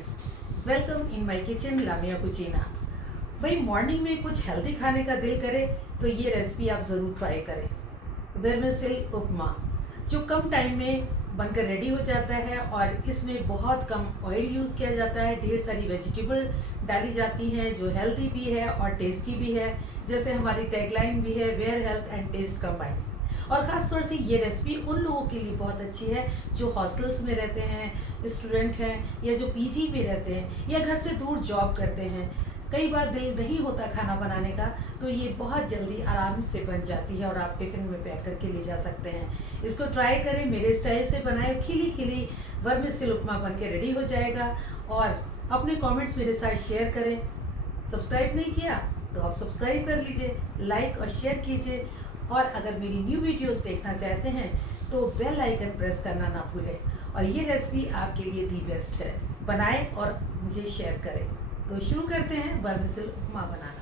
Friends, welcome in my kitchen La Mia Cucina. भाई morning में कुछ हेल्दी खाने का दिल करे तो ये रेसिपी आप ज़रूर ट्राई करें। वेर्मिसेली उपमा जो कम टाइम में बनकर रेडी हो जाता है और इसमें बहुत कम ऑयल यूज़ किया जाता है। ढेर सारी वेजिटेबल डाली जाती हैं जो हेल्दी भी है और टेस्टी भी है। जैसे हमारी टैगलाइन भी है, where health and taste combines. और ख़ास तौर से ये रेसिपी उन लोगों के लिए बहुत अच्छी है जो हॉस्टल्स में रहते हैं, स्टूडेंट हैं, या जो पीजी पे रहते हैं, या घर से दूर जॉब करते हैं। कई बार दिल नहीं होता खाना बनाने का, तो ये बहुत जल्दी आराम से बन जाती है और आप टिफ़िन में पैक करके ले जा सकते हैं। इसको ट्राई करें, मेरे स्टाइल से बनाए, खिली खिली वर्मिसेली उपमा बन के रेडी हो जाएगा। और अपने कमेंट्स मेरे साथ शेयर करें। सब्सक्राइब नहीं किया तो आप सब्सक्राइब कर लीजिए, लाइक और शेयर कीजिए। और अगर मेरी न्यू वीडियोस देखना चाहते हैं तो बेल आइकन प्रेस करना ना भूलें। और ये रेसिपी आपके लिए दी बेस्ट है, बनाएं और मुझे शेयर करें। तो शुरू करते हैं वर्मिसेली उपमा बनाना।